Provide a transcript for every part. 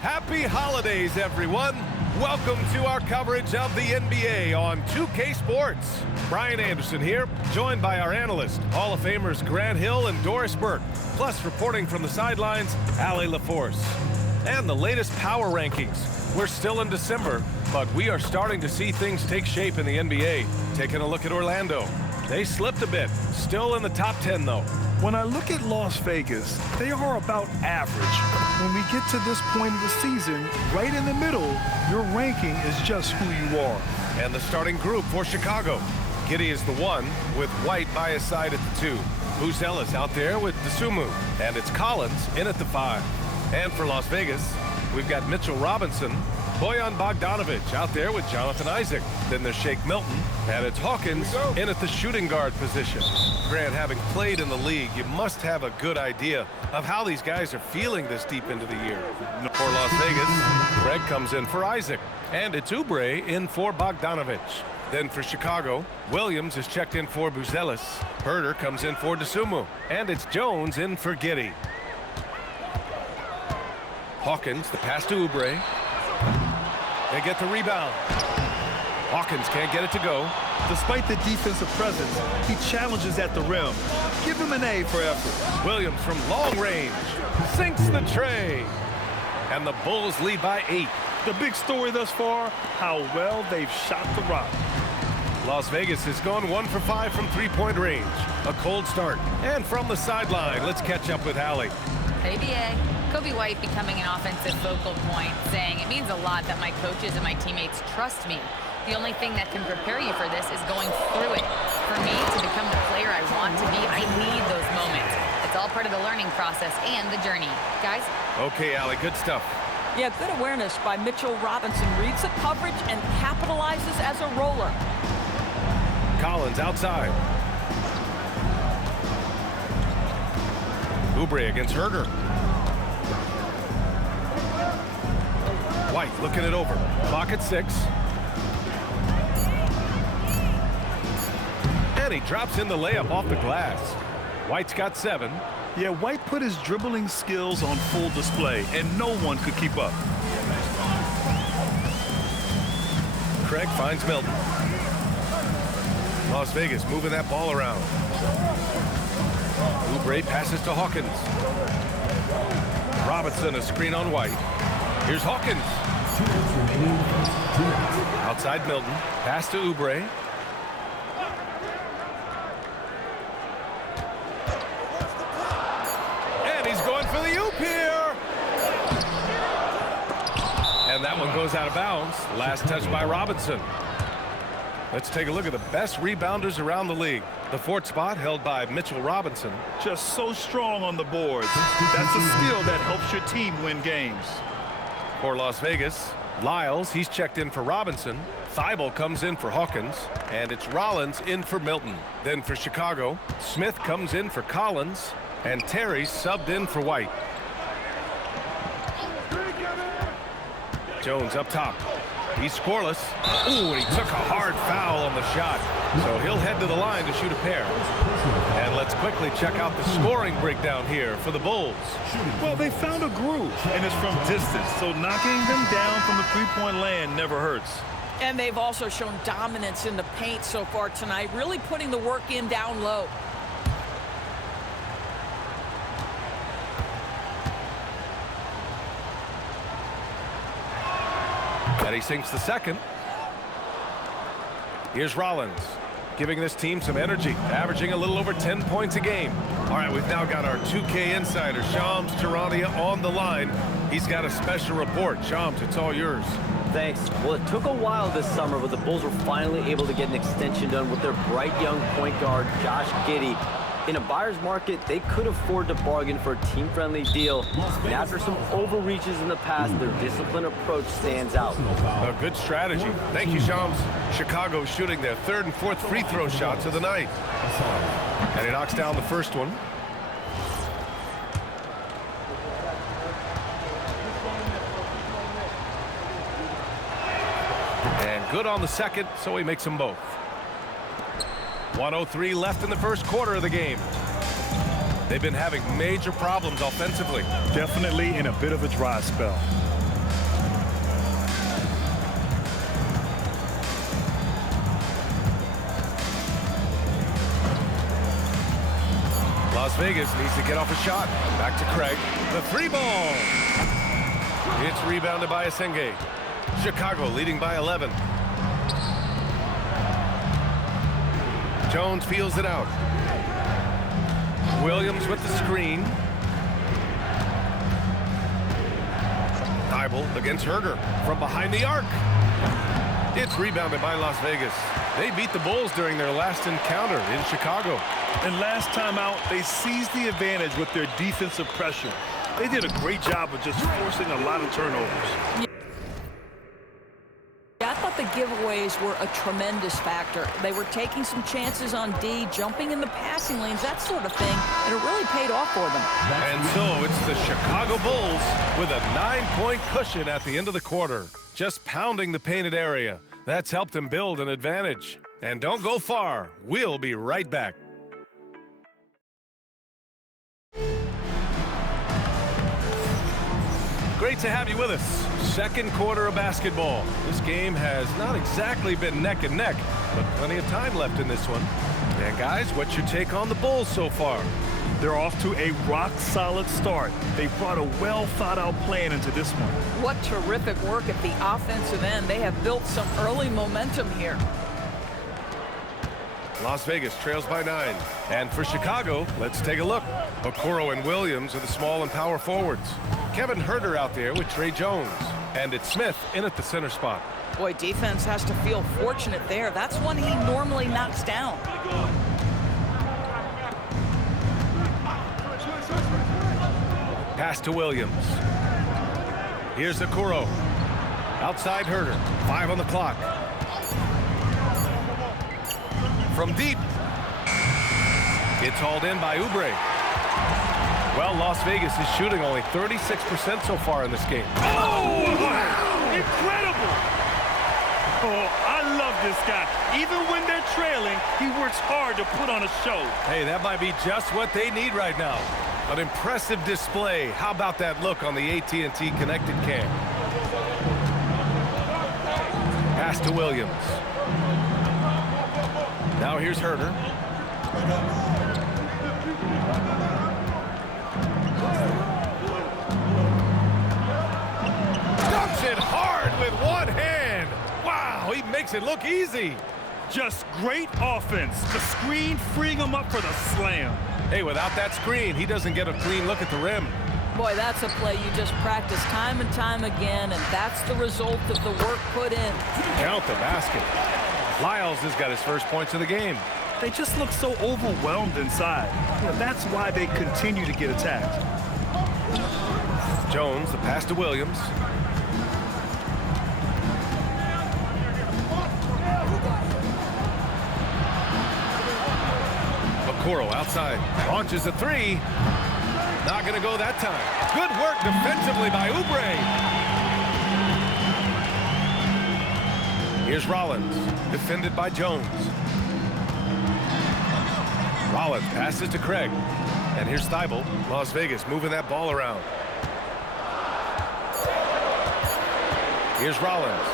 Happy holidays, everyone. Welcome to our coverage of the NBA on 2K Sports. Brian Anderson here, joined by our analysts, Hall of Famers Grant Hill and Doris Burke, plus reporting from the sidelines, Allie LaForce. And the latest power rankings. We're still in December, but we are starting to see things take shape in the NBA. Taking a look at Orlando. They slipped a bit, still in the top 10 though. When I look at Las Vegas, they are about average. When we get to this point of the season, right in the middle, your ranking is just who you are. And the starting group for Chicago. Giddey is the 1, with White by his side at the 2. Buzelis out there with Dosunmu, and it's Collins in at the 5. And for Las Vegas, we've got Mitchell Robinson, Bojan Bogdanovic out there with Jonathan Isaac. Then there's Shake Milton, and it's Hawkins in at the shooting guard position. Grant, having played in the league, you must have a good idea of how these guys are feeling this deep into the year. For Las Vegas, Greg comes in for Isaac, and it's Oubre in for Bogdanovic. Then for Chicago, Williams is checked in for Buzelis. Herter comes in for Dosunmu, and it's Jones in for Giddey. Hawkins, the pass to Oubre. They get the rebound. Hawkins can't get it to go. Despite the defensive presence, he challenges at the rim. Give him an A for effort. Williams from long range sinks the tray. And the Bulls lead by 8. The big story thus far, how well they've shot the rock. Las Vegas has gone 1 for 5 from three-point range. A cold start. And from the sideline, let's catch up with Allie. Hey, BA. Coby White becoming an offensive focal point, saying it means a lot that my coaches and my teammates trust me. The only thing that can prepare you for this is going through it. For me to become the player I want to be, I need those moments. It's all part of the learning process and the journey. Guys? Okay, Allie, good stuff. Yeah, good awareness by Mitchell Robinson. Reads the coverage and capitalizes as a roller. Collins outside. Oubre against Herter. White looking it over. Clock at 6. And he drops in the layup off the glass. White's got 7. Yeah, White put his dribbling skills on full display, and no one could keep up. Craig finds Milton. Las Vegas moving that ball around. Oubre passes to Hawkins. Robinson a screen on White. Here's Hawkins. Outside Milton. Pass to Oubre. And he's going for the oop here. And that one goes out of bounds. Last touch by Robinson. Let's take a look at the best rebounders around the league. The 4th spot held by Mitchell Robinson. Just so strong on the boards. That's a skill that helps your team win games. For Las Vegas, Lyles, he's checked in for Robinson. Thibault comes in for Hawkins. And it's Rollins in for Milton. Then for Chicago, Smith comes in for Collins. And Terry subbed in for White. Jones up top. He's scoreless. Ooh, and he took a hard foul on the shot. So he'll head to the line to shoot a pair. And let's quickly check out the scoring breakdown here for the Bulls. Well, they found a groove, and it's from distance, so knocking them down from the three-point land never hurts. And they've also shown dominance in the paint so far tonight, really putting the work in down low. And he sinks the second. Here's Rollins, giving this team some energy, averaging a little over 10 points a game. All right, we've now got our 2K insider, Shams Charania, on the line. He's got a special report. Shams, it's all yours. Thanks. Well, it took a while this summer, but the Bulls were finally able to get an extension done with their bright young point guard, Josh Giddey. In a buyer's market, they could afford to bargain for a team-friendly deal. And after some overreaches in the past, their disciplined approach stands out. A good strategy. Thank you, Shams. Chicago shooting their 3rd and 4th free throw shots of the night. And he knocks down the first one. And good on the second, so he makes them both. 1:03 left in the first quarter of the game. They've been having major problems offensively. Definitely in a bit of a dry spell. Las Vegas needs to get off a shot. Back to Craig. The 3-ball. It's rebounded by Asenge. Chicago leading by 11. Jones feels it out. Williams with the screen. Thibault against Herder from behind the arc. It's rebounded by Las Vegas. They beat the Bulls during their last encounter in Chicago. And last time out, they seized the advantage with their defensive pressure. They did a great job of just forcing a lot of turnovers. I thought the giveaways were a tremendous factor. They were taking some chances on D, jumping in the passing lanes, that sort of thing, and it really paid off for them. And so it's the Chicago Bulls with a 9-point cushion at the end of the quarter, just pounding the painted area. That's helped them build an advantage. And don't go far. We'll be right back. Great to have you with us. Second quarter of basketball. This game has not exactly been neck and neck, but plenty of time left in this one. And guys, what's your take on the Bulls so far? They're off to a rock-solid start. They brought a well-thought-out plan into this one. What terrific work at the offensive end. They have built some early momentum here. Las Vegas trails by 9. And for Chicago, let's take a look. Okoro and Williams are the small and power forwards. Kevin Herder out there with Trey Jones. And it's Smith in at the center spot. Boy, defense has to feel fortunate there. That's one he normally knocks down. Pass to Williams. Here's Okoro. Outside Herder. 5 on the clock. From deep. It's hauled in by Oubre. Well, Las Vegas is shooting only 36% so far in this game. Oh, wow! Incredible! Oh, I love this guy. Even when they're trailing, he works hard to put on a show. Hey, that might be just what they need right now. An impressive display. How about that look on the AT&T connected cam? Pass to Williams. Now here's Herder. Dumps it hard with one hand. Wow, he makes it look easy. Just great offense. The screen freeing him up for the slam. Hey, without that screen, he doesn't get a clean look at the rim. Boy, that's a play you just practice time and time again, and that's the result of the work put in. Count the basket. Lyles has got his first points of the game. They just look so overwhelmed inside. That's why they continue to get attacked. Jones, the pass to Williams. Okoro outside. Launches a 3. Not going to go that time. Good work defensively by Oubre. Here's Rollins. Defended by Jones. Rollins passes to Craig. And here's Thibault. Las Vegas moving that ball around. Here's Rollins.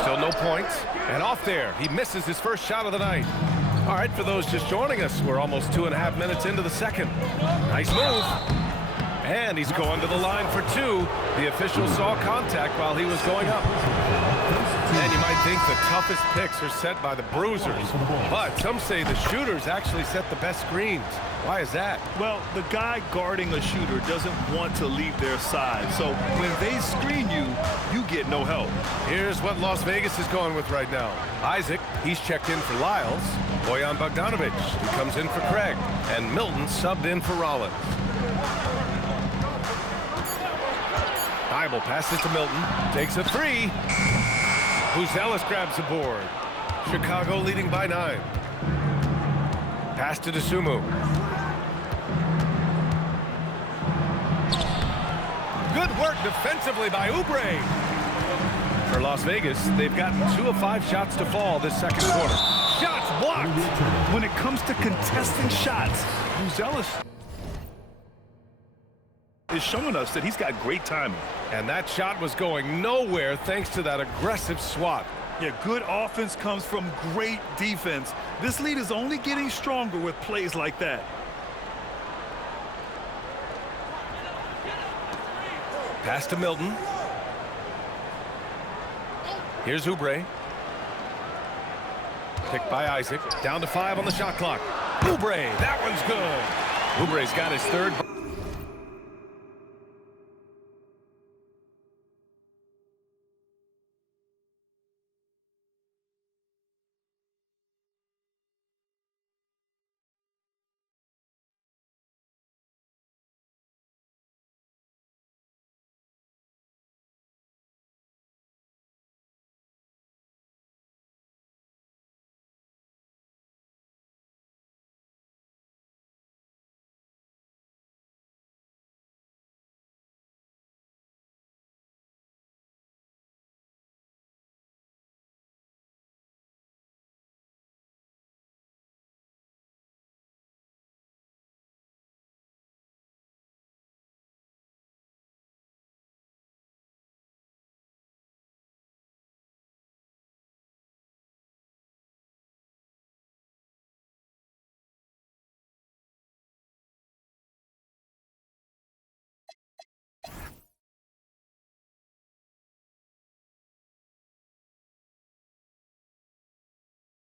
Still no points. And off there. He misses his first shot of the night. All right, for those just joining us, we're almost 2.5 minutes into the second. Nice move. And he's going to the line for 2. The official saw contact while he was going up. And you might think the toughest picks are set by the bruisers. But some say the shooters actually set the best screens. Why is that? Well, the guy guarding a shooter doesn't want to leave their side. So when they screen you, you get no help. Here's what Las Vegas is going with right now. Isaac, he's checked in for Lyles. Bojan Bogdanovic, he comes in for Craig. And Milton subbed in for Rollins. Thibault passes to Milton. Takes a 3. Buzelis grabs the board. Chicago leading by 9. Pass to Dosunmu. Good work defensively by Oubre. For Las Vegas, they've gotten 2 of 5 shots to fall this second quarter. Shots blocked. When it comes to contesting shots, Buzelis is showing us that he's got great timing. And that shot was going nowhere thanks to that aggressive swat. Yeah, good offense comes from great defense. This lead is only getting stronger with plays like that. Pass to Milton. Here's Oubre. Picked by Isaac. Down to 5 on the shot clock. Oubre, that one's good. Oubre's got his third.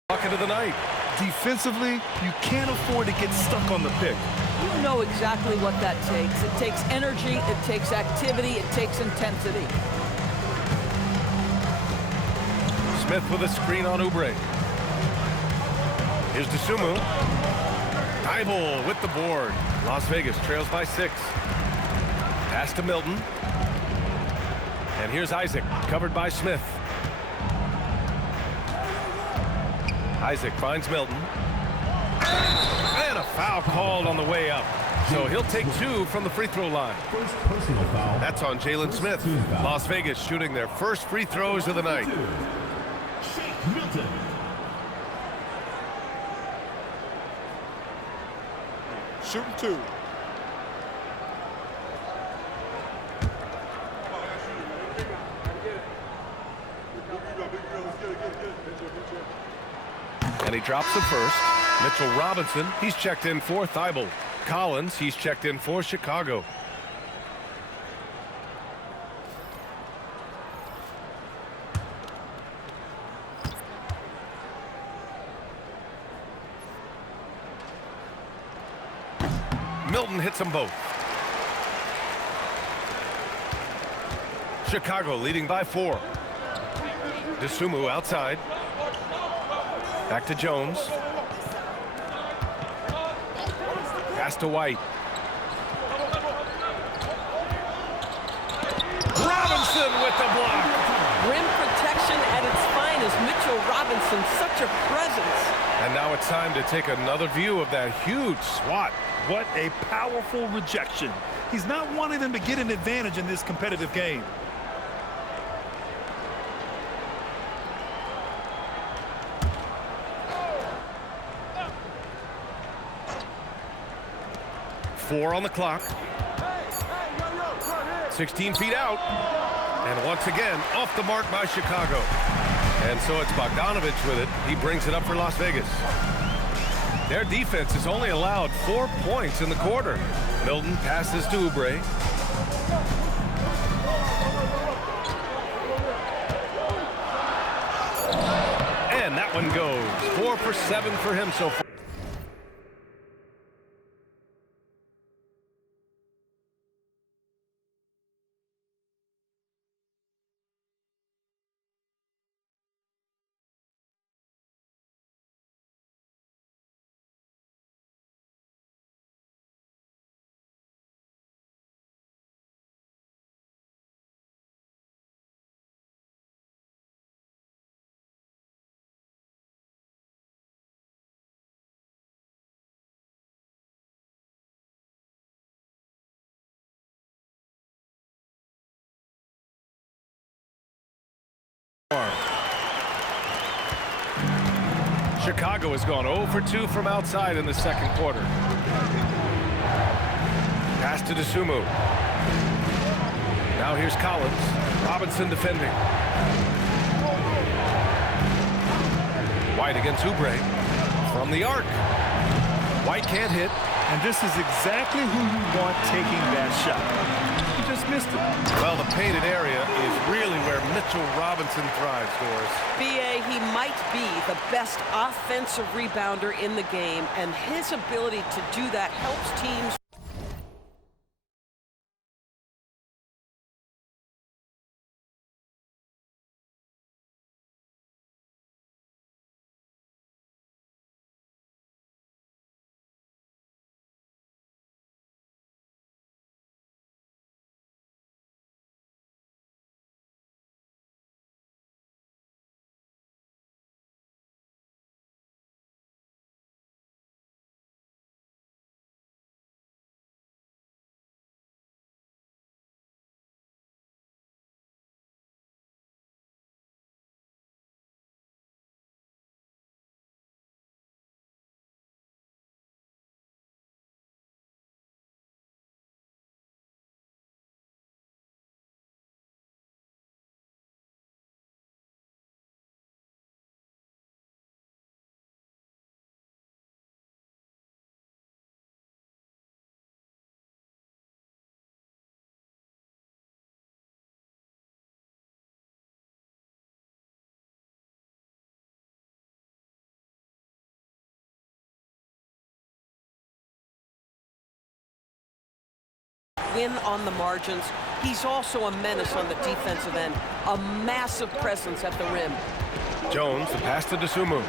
Bucket of the night. Defensively, you can't afford to get stuck on the pick. You know exactly what that takes. It takes energy, it takes activity, it takes intensity. Smith with a screen on Oubre. Here's Dosunmu. Thybulle with the board. Las Vegas trails by 6. Pass to Milton. And here's Isaac, covered by Smith. Isaac finds Milton. And a foul called on the way up. So he'll take 2 from the free throw line. First personal foul. That's on Jalen Smith. Las Vegas shooting their first free throws of the night. Shake Milton. Shooting 2. And he drops the first. Mitchell Robinson, he's checked in for Thybulle. Collins, he's checked in for Chicago. Milton hits them both. Chicago leading by 4. Dosunmu outside. Back to Jones. Pass to White. Robinson with the block. Rim protection at its finest. Mitchell Robinson, such a presence. And now it's time to take another view of that huge swat. What a powerful rejection. He's not wanting them to get an advantage in this competitive game. Four on the clock. 16 feet out. And once again, off the mark by Chicago. And so it's Bogdanovich with it. He brings it up for Las Vegas. Their defense has only allowed 4 points in the quarter. Milton passes to Oubre. And that one goes. 4 for 7 for him so far. Chicago has gone 0 for 2 from outside in the second quarter. Pass to Dosunmu. Now here's Collins. Robinson defending. White against Oubre. From the arc. White can't hit. And this is exactly who you want taking that shot. You just missed it. Well, the painted area is really where Mitchell Robinson thrives, Doris. B.A., he might be the best offensive rebounder in the game, and his ability to do that helps teams. Win on the margins. He's also a menace on the defensive end. A massive presence at the rim. Jones, the pass to Dosunmu.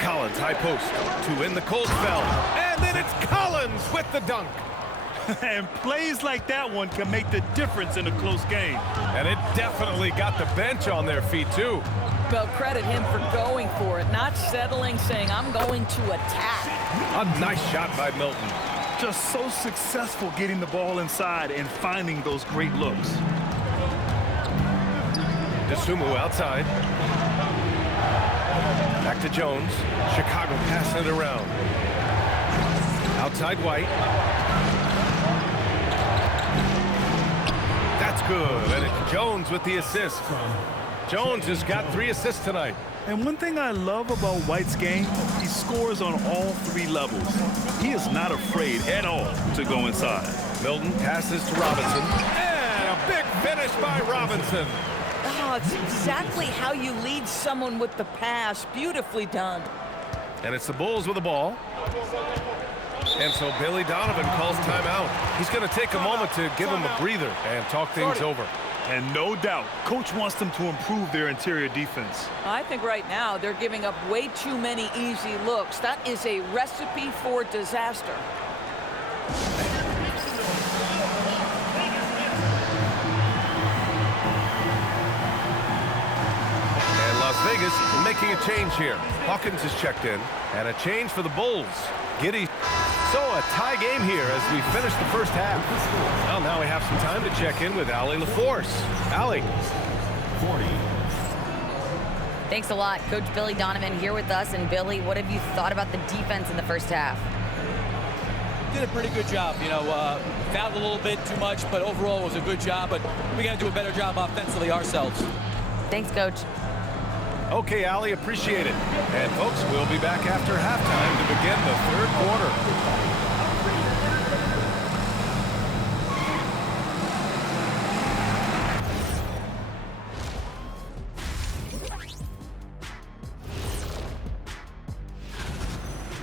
Collins, high post. Two in the cold spell. And then it's Collins with the dunk. And plays like that one can make the difference in a close game. And it definitely got the bench on their feet, too. Well, credit him for going for it, not settling, saying, I'm going to attack. A nice shot by Milton. Just so successful getting the ball inside and finding those great looks. Dosunmu outside. Back to Jones. Chicago passing it around. Outside White. That's good. And it's Jones with the assist. Jones has got 3 assists tonight. And one thing I love about White's game, he scores on all 3 levels. He is not afraid at all to go inside. Milton passes to Robinson. And a big finish by Robinson. Oh, it's exactly how you lead someone with the pass. Beautifully done. And it's the Bulls with the ball. And so Billy Donovan calls timeout. He's going to take a moment to give him a breather and talk things over. And no doubt, Coach wants them to improve their interior defense. I think right now they're giving up way too many easy looks. That is a recipe for disaster. And Las Vegas making a change here. Hawkins is checked in, and a change for the Bulls. Giddey. So a tie game here as we finish the first half. Well, now we have some time to check in with Allie LaForce. Allie. 40. Thanks a lot. Coach Billy Donovan here with us. And Billy, what have you thought about the defense in the first half? Did a pretty good job. You know, fouled a little bit too much, but overall it was a good job. But we got to do a better job offensively ourselves. Thanks, Coach. Okay, Allie, appreciate it. And folks, we'll be back after halftime to begin the third quarter.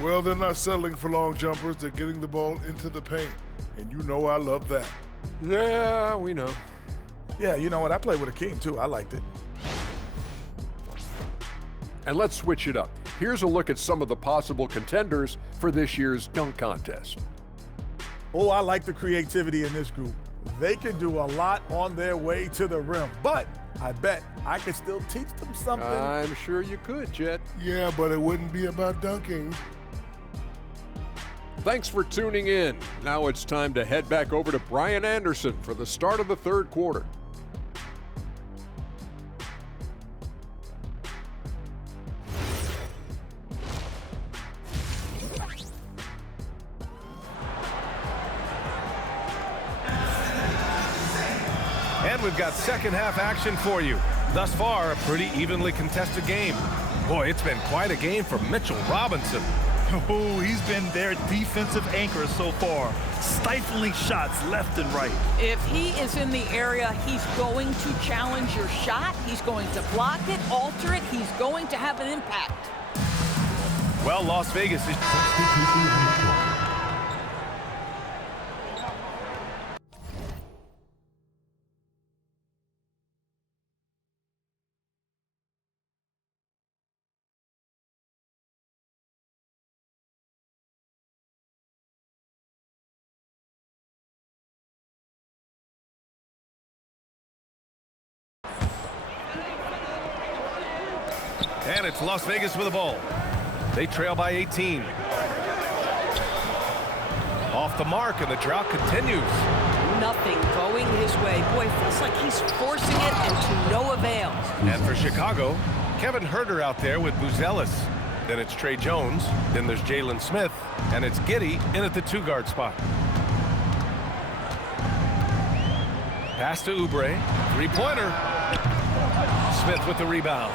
Well, they're not settling for long jumpers. They're getting the ball into the paint. And you know I love that. Yeah, we know. Yeah, you know what? I played with Akeem, too. I liked it. And let's switch it up. Here's a look at some of the possible contenders for this year's dunk contest. Oh, I like the creativity in this group. They can do a lot on their way to the rim, but I bet I could still teach them something. I'm sure you could, Jet. Yeah, but it wouldn't be about dunking. Thanks for tuning in. Now it's time to head back over to Brian Anderson for the start of the third quarter. And we've got second half action for you. Thus far, a pretty evenly contested game. Boy, it's been quite a game for Mitchell Robinson. Oh, he's been their defensive anchor so far, stifling shots left and right. If he is in the area, he's going to challenge your shot. He's going to block it, alter it. He's going to have an impact. Well, Las Vegas is... And it's Las Vegas with the ball. They trail by 18. Off the mark, and the drought continues. Nothing going his way. Boy, it feels like he's forcing it and to no avail. And for Chicago, Kevin Huerter out there with Buzelis. Then it's Trey Jones. Then there's Jalen Smith. And it's Giddey in at the 2-guard spot. Pass to Oubre. Three-pointer. Smith with the rebound.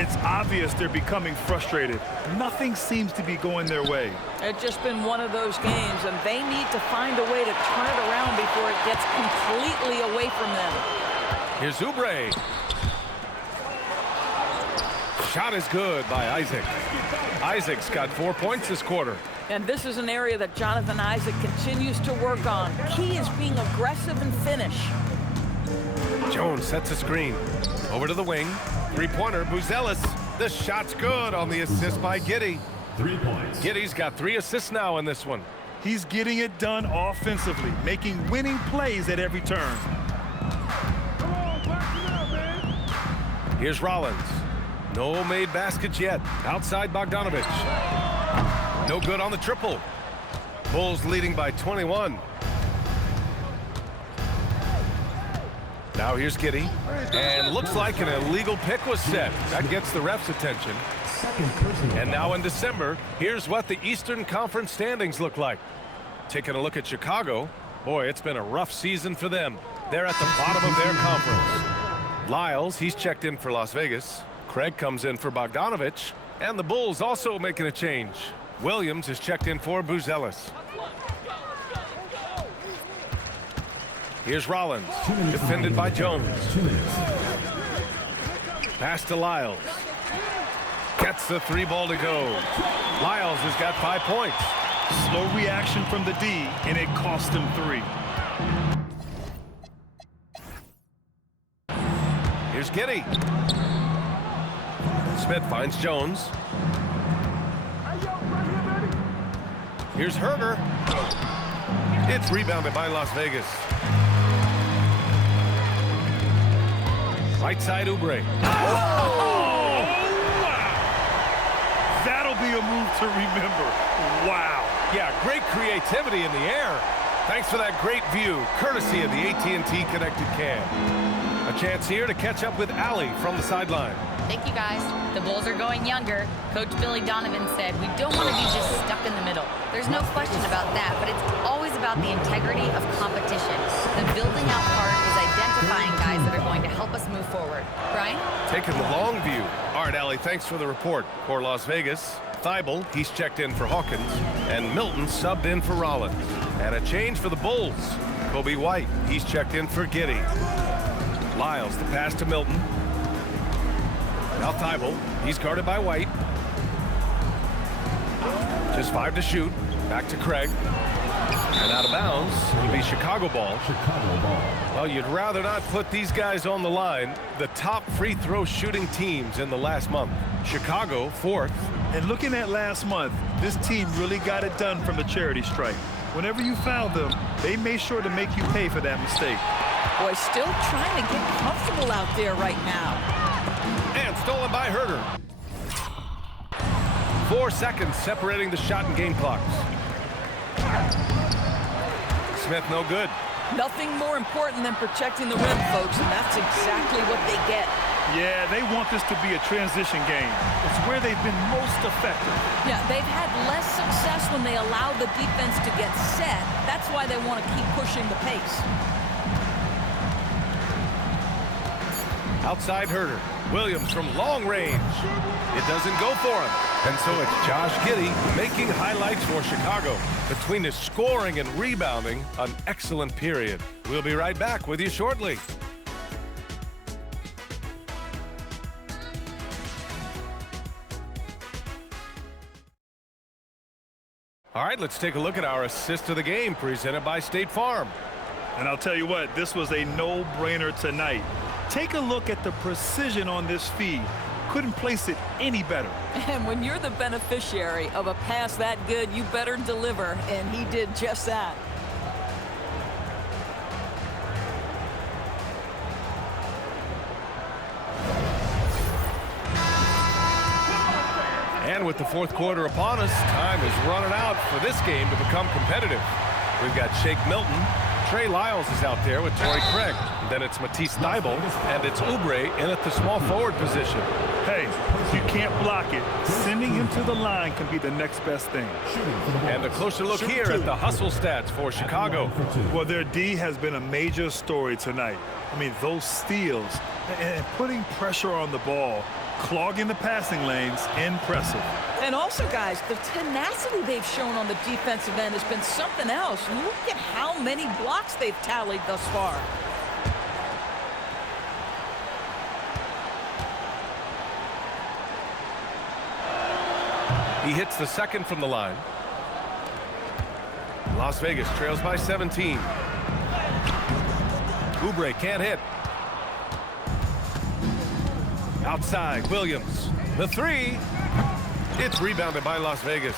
It's obvious they're becoming frustrated. Nothing seems to be going their way. It's just been one of those games, and they need to find a way to turn it around before it gets completely away from them. Here's Oubre. Shot is good by Isaac. Isaac's got 4 points this quarter. And this is an area that Jonathan Isaac continues to work on. Key is being aggressive and finish. Jones sets a screen. Over to the wing. Three-pointer, Buzelis. The shot's good on the assist by Giddey. 3 points. Giddey's got 3 assists now in this one. He's getting it done offensively, making winning plays at every turn. Here's Rollins. No made baskets yet. Outside Bogdanovich. No good on the triple. Bulls leading by 21. Now here's Giddey. And looks like an illegal pick was set. That gets the ref's attention. And now in December, here's what the Eastern Conference standings look like. Taking a look at Chicago. Boy, it's been a rough season for them. They're at the bottom of their conference. Lyles, he's checked in for Las Vegas. Craig comes in for Bogdanovich. And the Bulls also making a change. Williams is checked in for Buzelis. Here's Rollins, defended by Jones. Pass to Lyles. Gets the 3-ball to go. Lyles has got 5 points. Slow reaction from the D, and it cost him 3. Here's Giddey. Smith finds Jones. Here's Huerter. It's rebounded by Las Vegas. Right side, Oubre. Oh! That'll be a move to remember. Wow. Yeah, great creativity in the air. Thanks for that great view, courtesy of the AT&T Connected Cam. A chance here to catch up with Allie from the sideline. Thank you, guys. The Bulls are going younger. Coach Billy Donovan said, we don't want to be just stuck in the middle. There's no question about that, but it's always about the integrity of competition. The building out part is identifying guys that are going to help us move forward. Brian? Taking the long view. All right, Allie, thanks for the report. For Las Vegas, Thibault, he's checked in for Hawkins, and Milton subbed in for Rollins. And a change for the Bulls. Kobe White, he's checked in for Giddey. Lyles, the pass to Milton. Now Thibault, he's guarded by White. Just 5 to shoot. Back to Craig. And out of bounds, it'll be Chicago ball. Chicago ball. Well, you'd rather not put these guys on the line. The top free throw shooting teams in the last month. Chicago, 4th. And looking at last month, this team really got it done from the charity stripe. Whenever you fouled them, they made sure to make you pay for that mistake. Boy, still trying to get comfortable out there right now. And stolen by Huerter. 4 seconds separating the shot and game clocks. Smith no good. Nothing more important than protecting the rim, folks, and that's exactly what they get. Yeah, they want this to be a transition game. It's where they've been most effective. Yeah, they've had less success when they allow the defense to get set. That's why they want to keep pushing the pace. Outside Huerter. Williams from long range. It doesn't go for him. And so it's Josh Giddey making highlights for Chicago. Between his scoring and rebounding, an excellent period. We'll be right back with you shortly. All right, let's take a look at our assist of the game presented by State Farm. And I'll tell you what, this was a no-brainer tonight. Take a look at the precision on this feed. Couldn't place it any better. And when you're the beneficiary of a pass that good, you better deliver, and he did just that. And with the fourth quarter upon us, time is running out for this game to become competitive. We've got Shake Milton. Trey Lyles is out there with Torrey Craig. Then it's Matisse Thybulle, and it's Oubre in at the small forward position. Hey, you can't block it. Sending him to the line can be the next best thing. And a closer look here at the hustle stats for Chicago. Well, their D has been a major story tonight. I mean, those steals and putting pressure on the ball, clogging the passing lanes, impressive. And also, guys, the tenacity they've shown on the defensive end has been something else. Look at how many blocks they've tallied thus far. He hits the second from the line. Las Vegas trails by 17. Oubre can't hit. Outside, Williams. The three. It's rebounded by Las Vegas.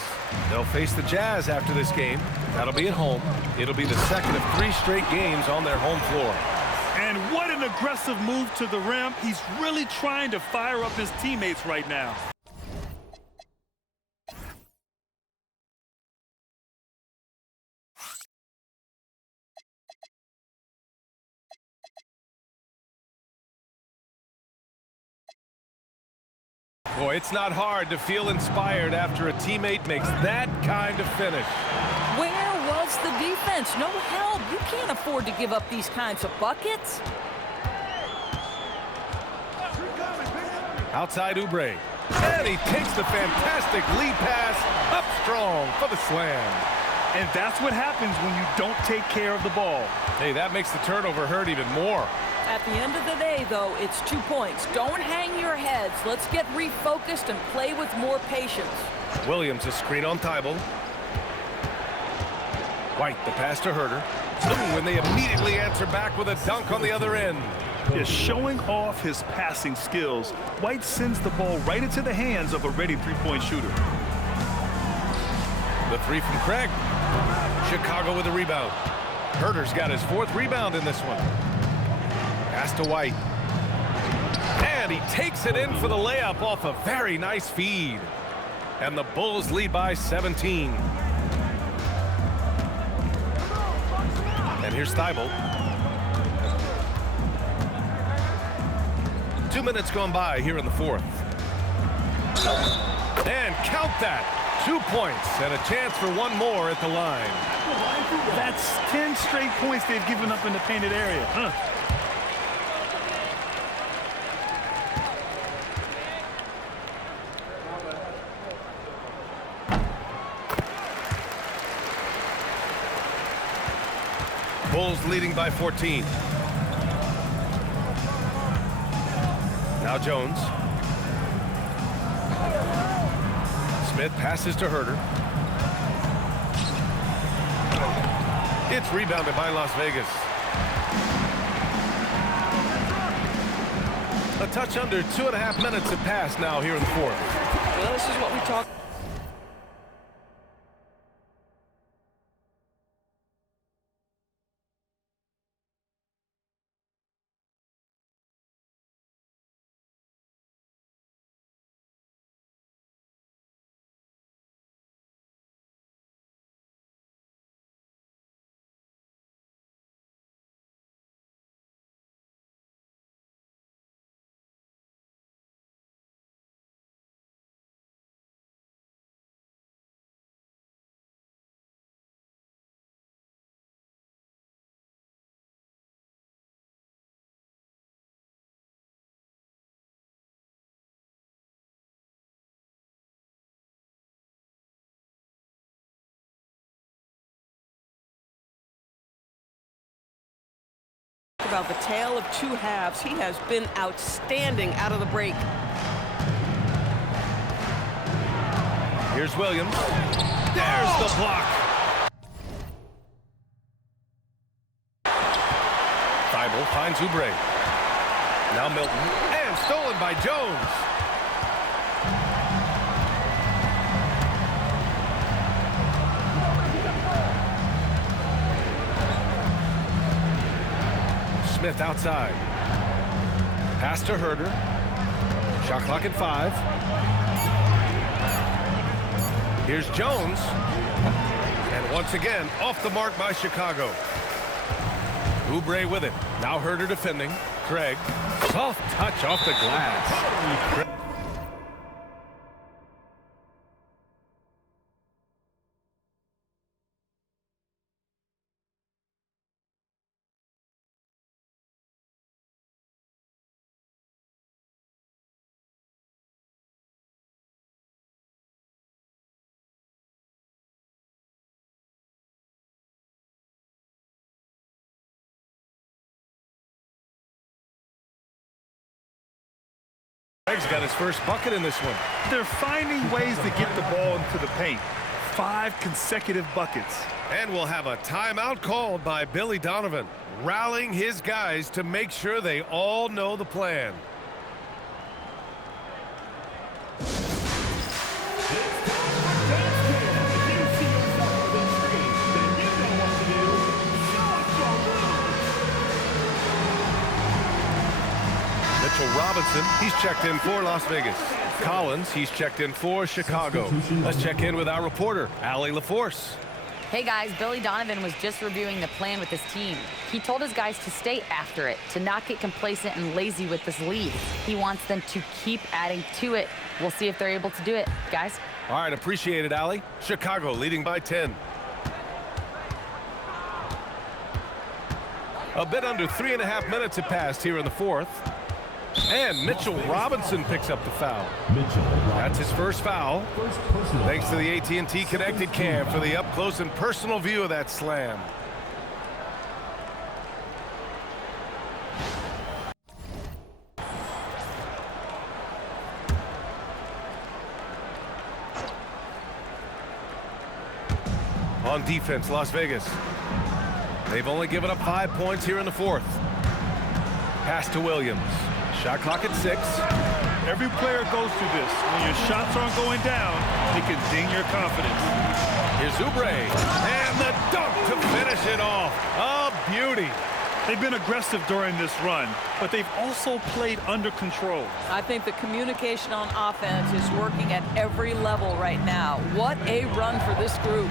They'll face the Jazz after this game. That'll be at home. It'll be the second of 3 straight games on their home floor. And what an aggressive move to the rim. He's really trying to fire up his teammates right now. Boy, it's not hard to feel inspired after a teammate makes that kind of finish. Where was the defense? No help. You can't afford to give up these kinds of buckets. Outside Oubre. And he takes the fantastic lead pass up strong for the slam. And that's what happens when you don't take care of the ball. Hey, that makes the turnover hurt even more. At the end of the day, though, it's 2 points. Don't hang your heads. Let's get refocused and play with more patience. Williams, a screen on Thybulle. White, the pass to Herter. Ooh, and they immediately answer back with a dunk on the other end. Is showing off his passing skills. White sends the ball right into the hands of a ready three-point shooter. The three from Craig. Chicago with a rebound. Herter's got his 4th rebound in this one. Pass to White. And he takes it in for the layup off a very nice feed. And the Bulls lead by 17. And here's Thybulle. 2 minutes gone by here in the 4th. And count that. 2 points and a chance for one more at the line. That's 10 straight points they've given up in the painted area. Bulls leading by 14. Now Jones. Smith passes to Herter. It's rebounded by Las Vegas. A touch under 2.5 minutes have passed now here in the 4th. Well, this is what we talked about the tale of two halves. He has been outstanding out of the break. Here's Williams. There's the block. Thibault finds Oubre. Now Milton. And stolen by Jones. Smith outside. Pass to Herder. Shot clock at 5. Here's Jones. And once again, off the mark by Chicago. Oubre with it. Now Herder defending. Craig. Soft touch off the glass. Craig's got his first bucket in this one. They're finding ways to get the ball into the paint. 5 consecutive buckets. And we'll have a timeout called by Billy Donovan, rallying his guys to make sure they all know the plan. Mitchell Robinson, he's checked in for Las Vegas. Collins, he's checked in for Chicago. Let's check in with our reporter, Allie LaForce. Hey guys, Billy Donovan was just reviewing the plan with his team. He told his guys to stay after it, to not get complacent and lazy with this lead. He wants them to keep adding to it. We'll see if they're able to do it, guys. All right, appreciate it, Allie. Chicago leading by 10. A bit under 3.5 minutes have passed here in the fourth. And Mitchell Robinson picks up the foul. That's his first foul. Thanks to the AT&T Connected Cam for the up-close and personal view of that slam. On defense, Las Vegas. They've only given up 5 points here in the fourth. Pass to Williams. Shot clock at 6. Every player goes through this. When your shots aren't going down, it can ding your confidence. Here's Oubre. And the dunk to finish it off. A beauty. They've been aggressive during this run, but they've also played under control. I think the communication on offense is working at every level right now. What a run for this group.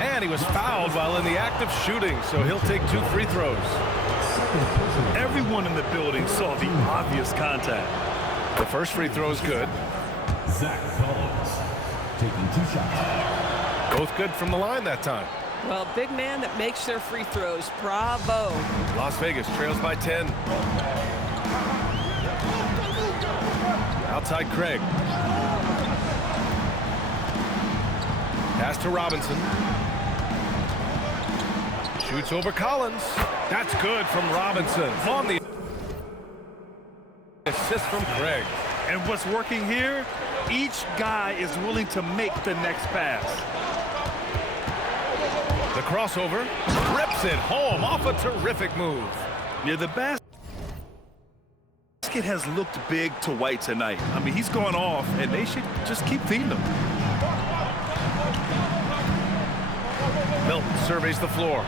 And he was fouled while in the act of shooting, so he'll take 2 free throws. Everyone in the building saw the obvious contact. The first free throw is good. Zach Collins taking 2 shots. Both good from the line that time. Well, big man that makes their free throws. Bravo. Las Vegas trails by 10. Outside Craig. Pass to Robinson. Shoots over Collins. That's good from Robinson. On the assist from Craig. And what's working here, each guy is willing to make the next pass. The crossover, rips it home off a terrific move. Yeah, the basket has looked big to White tonight. I mean, he's gone off, and they should just keep feeding him. Milton surveys the floor.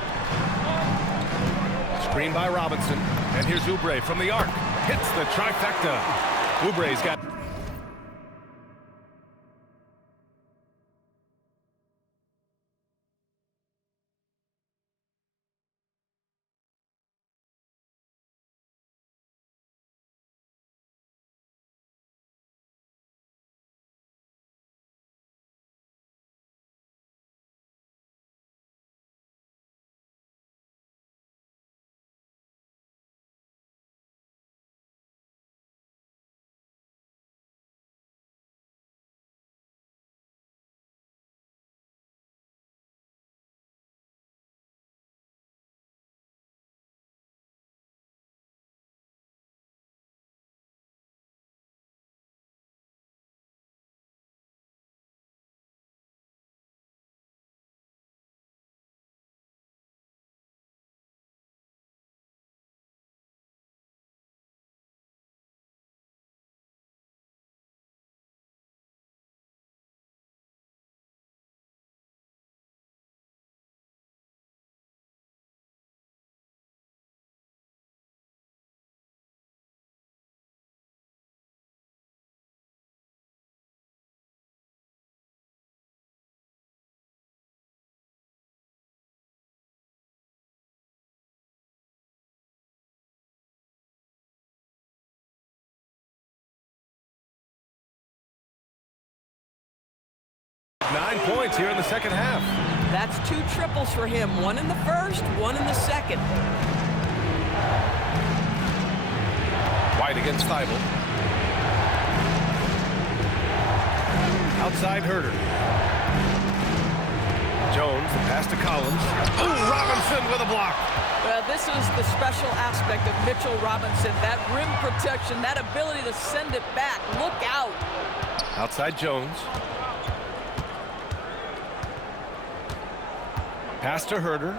Screen by Robinson. And here's Oubre from the arc. Hits the trifecta. Oubre's got 9 points here in the second half. That's 2 triples for him. 1 in the first, 1 in the second. White against Thybulle. Outside Herder. Jones, the pass to Collins. Ooh, Robinson with a block. Well, this is the special aspect of Mitchell Robinson. That rim protection, that ability to send it back. Look out. Outside Jones. Pass to Herder.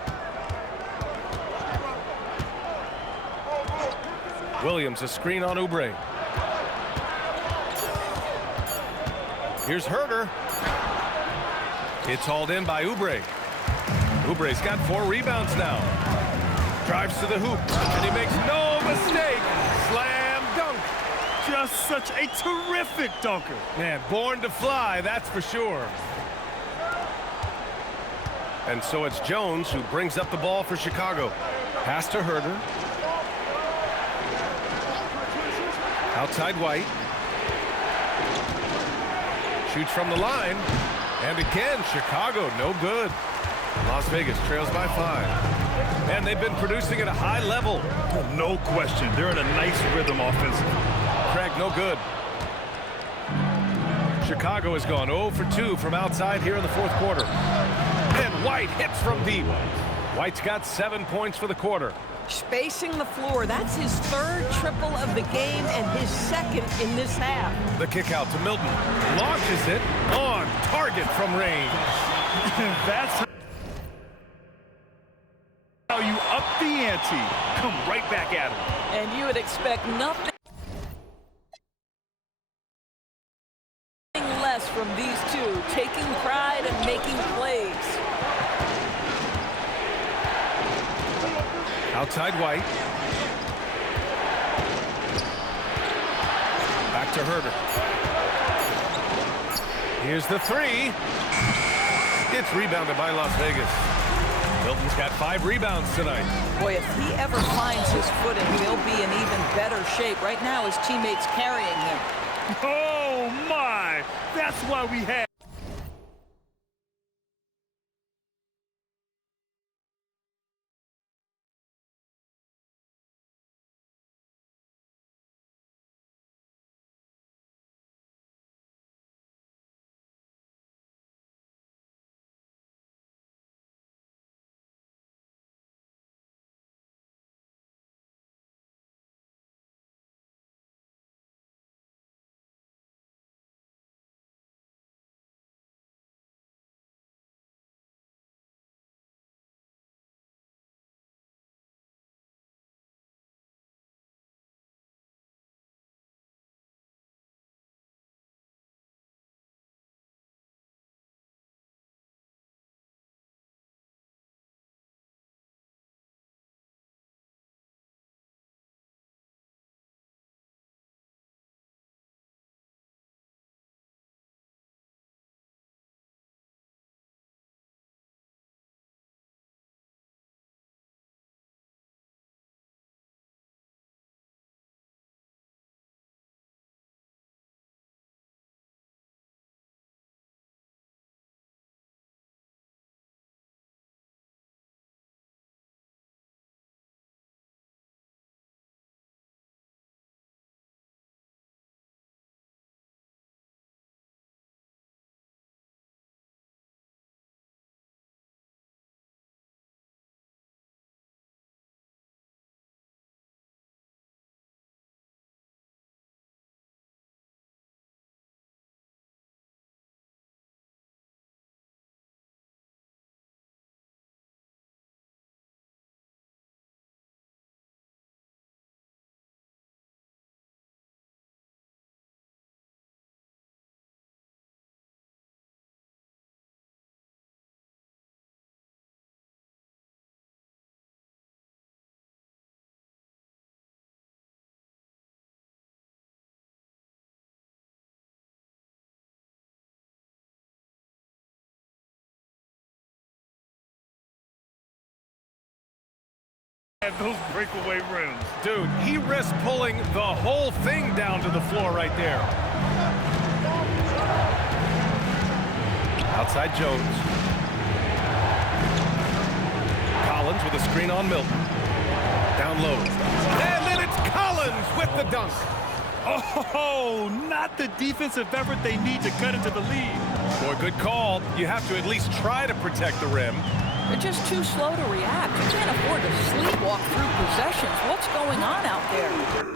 Williams, a screen on Oubre. Here's Herder. It's hauled in by Oubre. Oubre's got 4 rebounds now. Drives to the hoop, and he makes no mistake. Slam dunk. Just such a terrific dunker. Man, born to fly, that's for sure. And so it's Jones who brings up the ball for Chicago. Pass to Herder. Outside White. Shoots from the line. And again, Chicago, no good. Las Vegas trails by 5. And they've been producing at a high level. No question. They're in a nice rhythm offensively. Craig, no good. Chicago has gone 0 for 2 from outside here in the fourth quarter. And White hits from deep. White's got 7 points for the quarter. Spacing the floor. That's his 3rd triple of the game and his 2nd in this half. The kick out to Milton. Launches it on target from range. That's how you up the ante. Come right back at him. And you would expect nothing less from these two, taking pride and making plays. Outside White. Back to Herder. Here's the 3. It's rebounded by Las Vegas. Milton's got 5 rebounds tonight. Boy, if he ever finds his footing, they'll be in even better shape. Right now, his teammates carrying him. Oh, my. That's why we had. Have those breakaway rims. Dude, he risked pulling the whole thing down to the floor right there. Outside Jones. Collins with a screen on Milton. Down low. And then it's Collins with the dunk. Oh, not the defensive effort they need to cut into the lead. Boy, good call. You have to at least try to protect the rim. They're just too slow to react. You can't afford to sleepwalk through possessions. What's going on out there?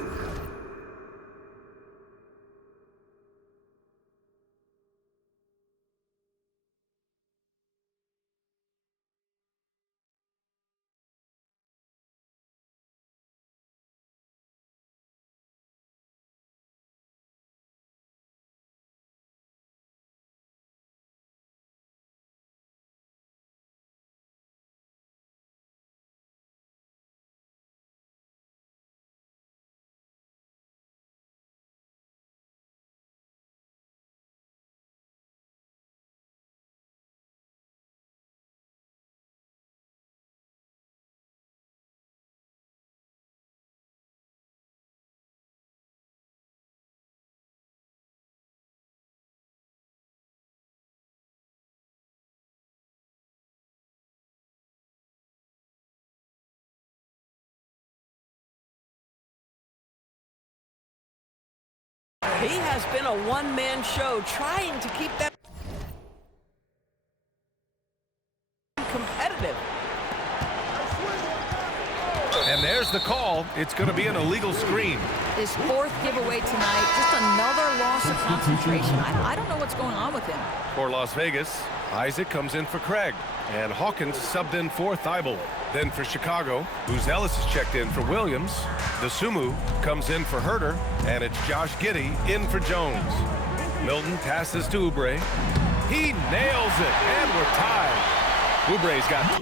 He has been a one-man show trying to keep them competitive. And there's the call. It's going to be an illegal screen. His fourth giveaway tonight, just another loss of concentration. I don't know what's going on with him. For Las Vegas, Isaac comes in for Craig. And Hawkins subbed in for Thibault. Then for Chicago, Ellis is checked in for Williams. Dosunmu comes in for Herter. And it's Josh Giddey in for Jones. Milton passes to Oubre. He nails it, and we're tied. Oubre's got...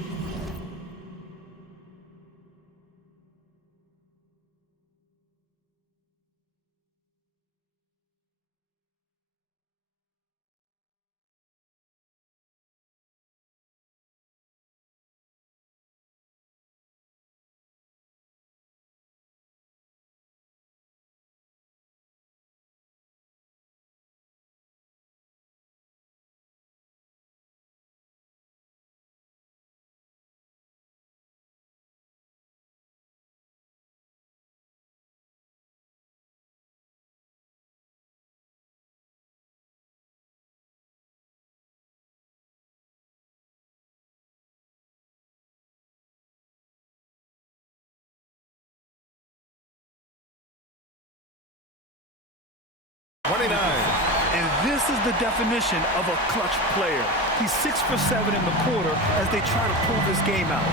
And this is the definition of a clutch player. He's 6 for 7 in the quarter as they try to pull this game out.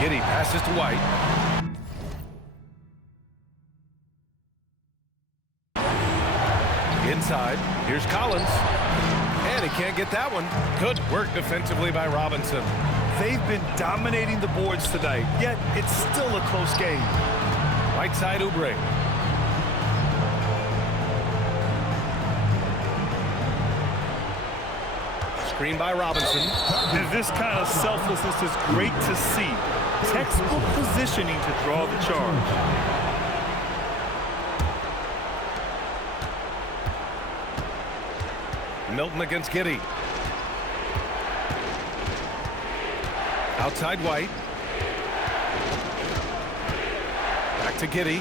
Giddey passes to White. Inside, here's Collins. And he can't get that one. Good work defensively by Robinson. They've been dominating the boards tonight, yet it's still a close game. Right side, Oubre. Screen by Robinson. And this kind of selflessness is great to see. Textbook positioning to draw the charge. Milton against Giddey. Outside White. Back to Giddey.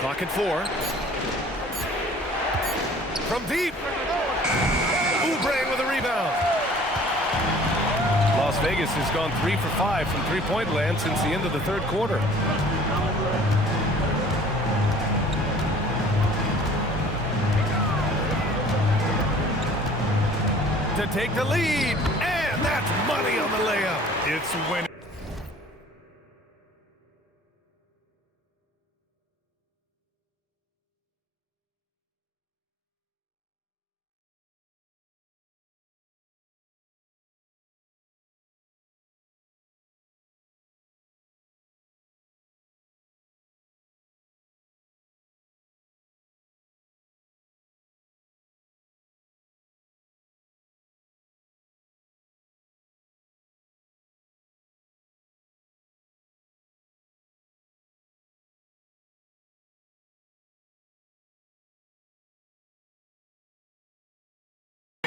Clock at 4. From deep. Oubre with a rebound. Las Vegas has gone 3 for 5 from three-point land since the end of the third quarter. To take the lead, and that's money on the layup. It's winning.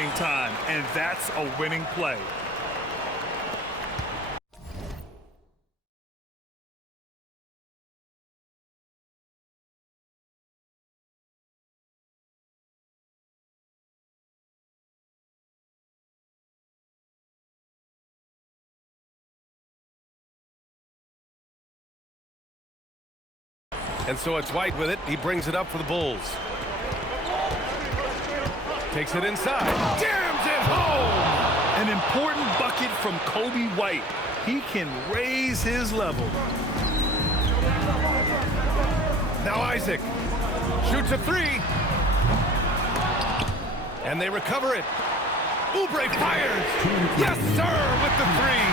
same time, and that's a winning play. And so it's White with it. He brings it up for the Bulls. Takes it inside. Jams it home! An important bucket from Coby White. He can raise his level. Now Isaac shoots a three. And they recover it. Oubre fires. Yes, sir, with the three.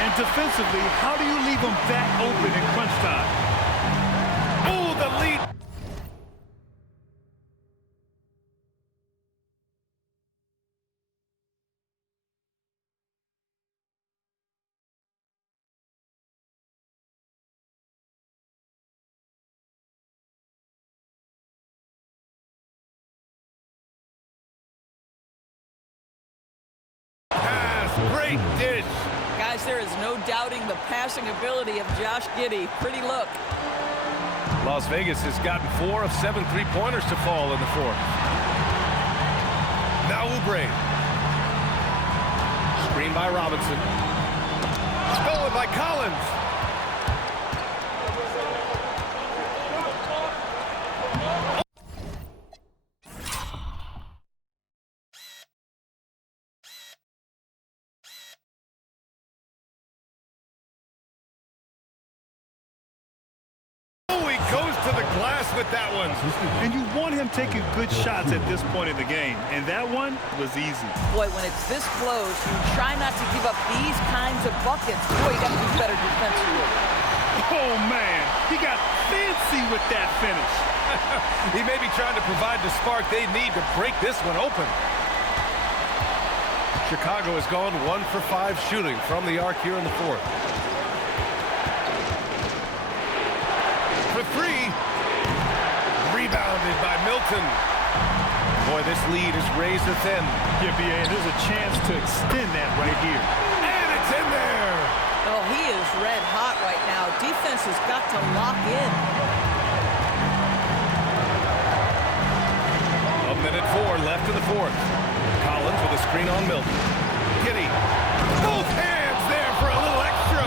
And defensively, how do you leave him that open in crunch time? Oh, the lead. Pass, great dish. Guys, there is no doubting the passing ability of Josh Giddey. Pretty look. Las Vegas has gotten 4 of 7 three-pointers to fall in the fourth. Now Oubre. Screen by Robinson. Stolen by Collins. To the glass with that one. And you want him taking good shots at this point in the game. And that one was easy. Boy, when it's this close, you try not to give up these kinds of buckets. Boy, you got to be better defensively. Oh, man. He got fancy with that finish. He may be trying to provide the spark they need to break this one open. Chicago has gone 1 for 5 shooting from the arc here in the fourth. For three. Rebounded by Milton. Boy, this lead is razor thin. Yeah, B.A., and there's a chance to extend that right here. And it's in there. Oh, he is red hot right now. Defense has got to lock in. 1:04 left in the fourth. Collins with a screen on Milton. Giddey. Both hands there for a little extra.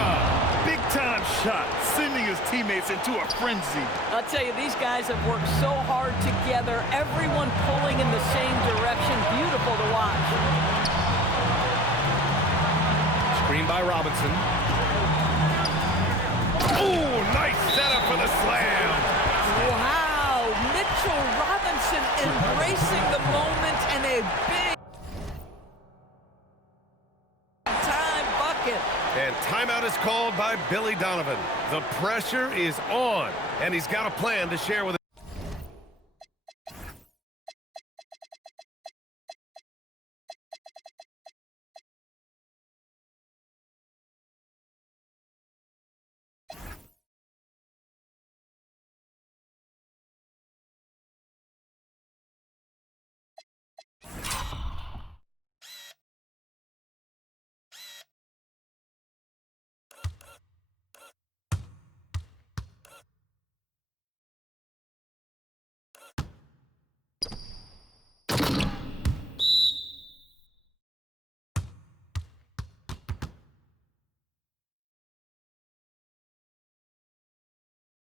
Big-time shot, sending his teammates into a frenzy. I'll tell you, these guys have worked so hard together, everyone pulling in the same direction. Beautiful to watch. Screen by Robinson. Ooh, nice setup for the slam. Wow, Mitchell Robinson embracing the moment and a big time bucket. And timeout is called by Billy Donovan. The pressure is on, and he's got a plan to share with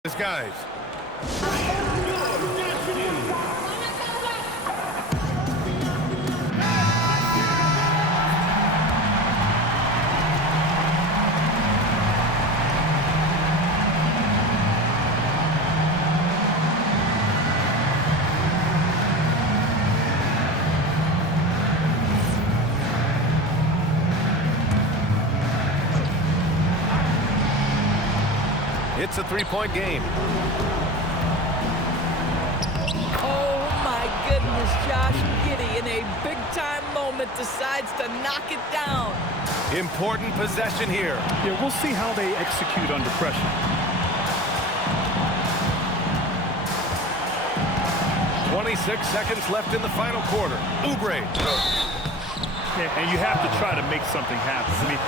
his guys. It's a three-point game. Oh, my goodness, Josh Giddey in a big-time moment decides to knock it down. Important possession here. Yeah, we'll see how they execute under pressure. 26 seconds left in the final quarter. Oubre. Yeah, and you have to try to make something happen. I mean,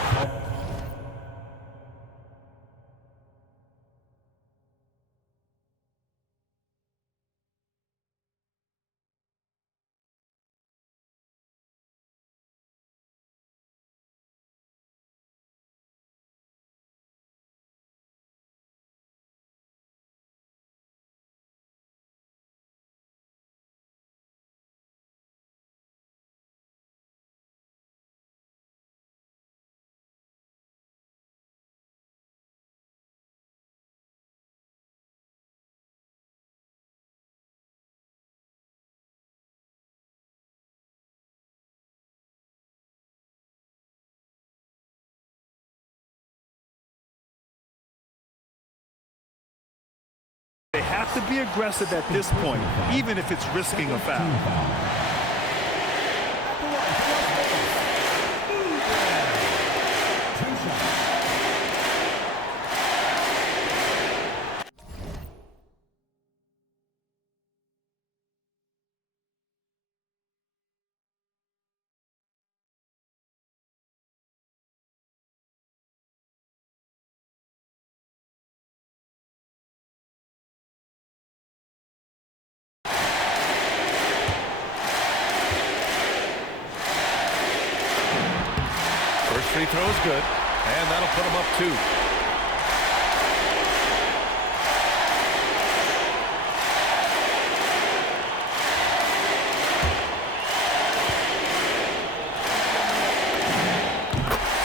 they have to be aggressive at this point, even if it's risking a foul. First free throw is good, and that'll put him up 2.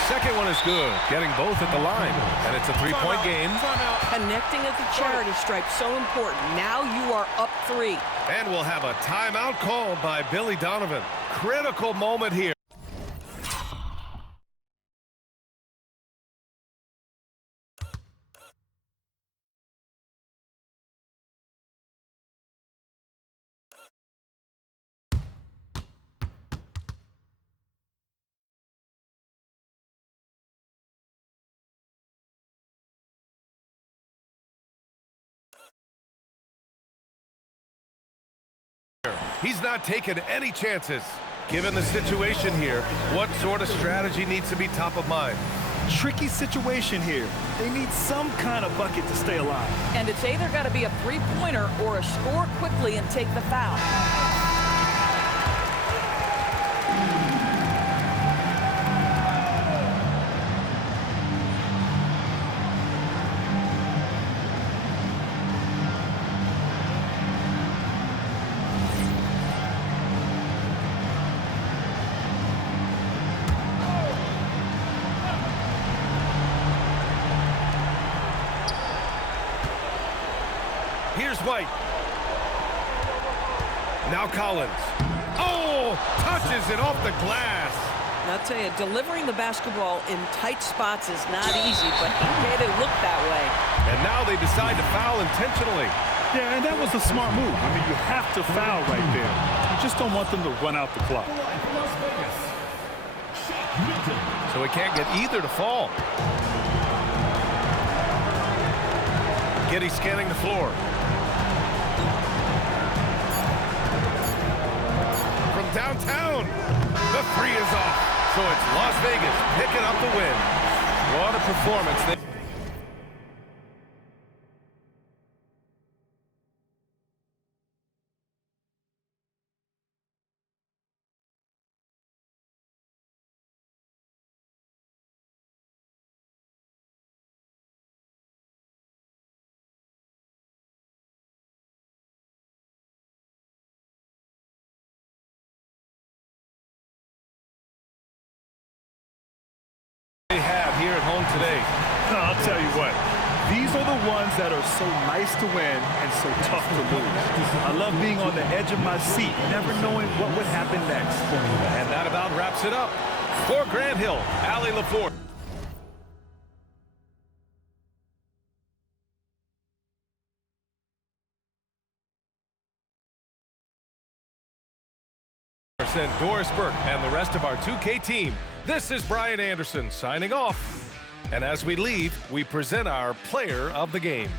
Second one is good, getting both at the line, and it's a 3-point game. Connecting at the charity stripe, so important. Now you are up 3. And we'll have a timeout called by Billy Donovan. Critical moment here. He's not taking any chances. Given the situation here, what sort of strategy needs to be top of mind? Tricky situation here. They need some kind of bucket to stay alive. And it's either got to be a three-pointer or a score quickly and take the foul. Here's White. Now Collins. Oh, touches it off the glass. And I'll tell you, delivering the basketball in tight spots is not easy, but he made it look that way. And now they decide to foul intentionally. Yeah, and that was a smart move. I mean, you have to foul right there. You just don't want them to run out the clock. So he can't get either to fall. Giddey scanning the floor. From downtown, the 3 is off. So it's Las Vegas picking up the win. What a performance. They have here at home today. I'll tell you what, these are the ones that are so nice to win and so tough to lose. I love being on the edge of my seat, never knowing what would happen next. And that about wraps it up. For Grant Hill, Allie LaForce. Doris Burke and the rest of our 2K team. This is Brian Anderson signing off. And as we leave, we present our player of the game.